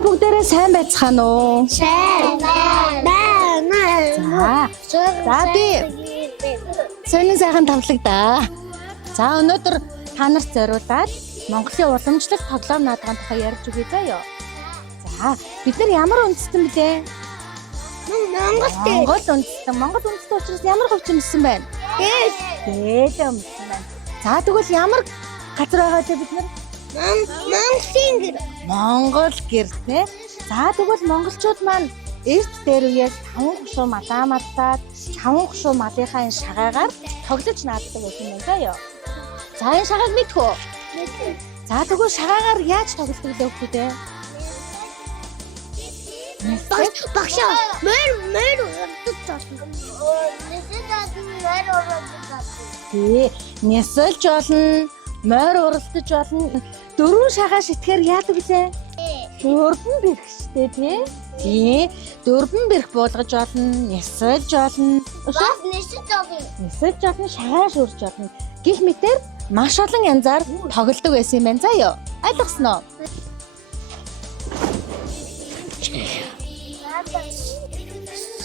Та бүгдээрээ сайн байцгаана уу? Сайн байна. За би сонин сайхан тавлагдаа. За өнөөдөр та нарт зориулаад Монголын уламжлалт тоглоом наадгын тухай ярьж өгье заяа. За бид нар ямар үндэстэн блэ? Монгол үндэстэн. Монгол үндэстэн учраас ямар хөвчин өссөн байна? Дээд өмсөн байна. За тэгвэл ямар газар байгаа те бид нар? Монгол гэр те. За тэгвэл монголчууд маань эрт дээр үеэс 5 хушуу малаа мадаад 5 хушуу малынхаа энэ шагаагаар тоглож нааддаг байсан юм заяа. За энэ шагааг мэдэх үү? Мэдээ. За тэгвэл шагаагаар яаж тоглодог вэ хүүхдээ? Багшаа мөр урддаг болно. Нясэлж болно, морь уралдаж болно. Дөрвөн шагаа шитгэхээр яадаг вэ? Дөрвөн бэрх штэ тий. Дөрвөн бэрх буулгаж болно, нясэлж болно. Нясэлж болно, шагаа шүрж болно. Гэх мэтээр маш олон янзаар тоглодог байсан юм байна заяа. Ойлгосноо?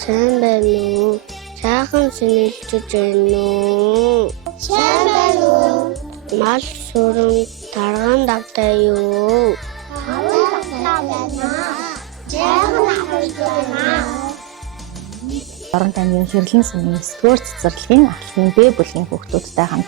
Сайн байна уу? Сайхан сэнэлж байна уу? Сайн байна уу? Мал сүрэн тарган давтай юу? Орон тайвны хэрлэн сумын 9-р цэцэрлэгийн ахлын Б бүлгийн хүүхдүүдтэй хамт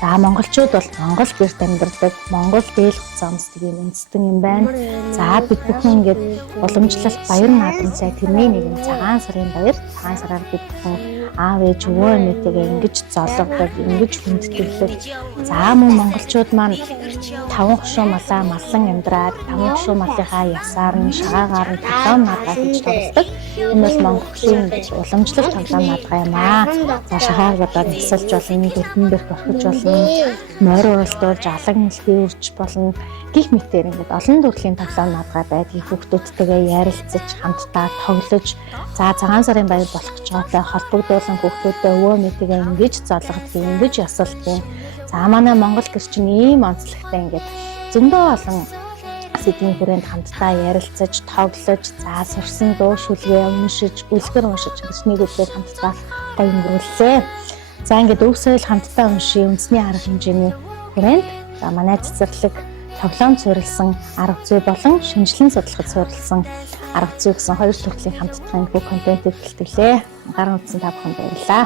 за монголчууд бол Монгол гэрт амьдардаг Монгол дээл хугацаамсдаг юм үндэстэн юм байна. За бид бүхэн ингээд уламжлалт баяр наадам цай тэрний нэгэн цагаан сарын баяр цагаан сараар бид бүхэн аав ээж өвөө эмээтэйгээ ингэж золгодог ингэж хүндэтгэрлэг. За мөн монголчууд маань 5 хушуу малаа маллан амьдраад 5 хушуу малынхаа ясаар нь шагаагаар нь тоглоом наадгаа гэж тоглодог. Энэ бол Монголын уламжлалт тоглоом наадгаа юм аа. За шагаагуудаар нисэлж болно, дөрвөн бэрх орхиж болно, морь уралдуулж, алаг нэлбий үрж болно. Гэх мэтээр ингээд олон төрлийн тоглоом наадгаа байдгийг хүүхдүүдтэйгээ ярилцаж, хамтдаа тоглож, за цагаан сарын баяр болох гэж байгаатай холбогдуулан хүүхдүүдтэй өвөө эмээтэйгээ ингэж золгодог, ингэж ясалдаг. За манай Монгол гэрчин ийм онцлогтой ингээд зөндөө олон сэдвийн хүрээнд хамтдаа ярилцаж, тоглож, за сурсан дуу шүлгээ уншиж, үлгэр уншиж гэж нэг үлгээр хамтдаа гоё өнгөрүүллээ. За ингээд өв соёл хамтдаа уншия үндэсний арга хэмжээний хүрээнд за манай цэцэрлэг тоглоом суурилсан арга зүй болон шинжилэн судлахад суурилсан арга зүй гэсэн хоёр төрлийн хамтдаа бүх контентыг бэлтгэлээ. Анхааран үзсэн та бүхэнд баярлалаа.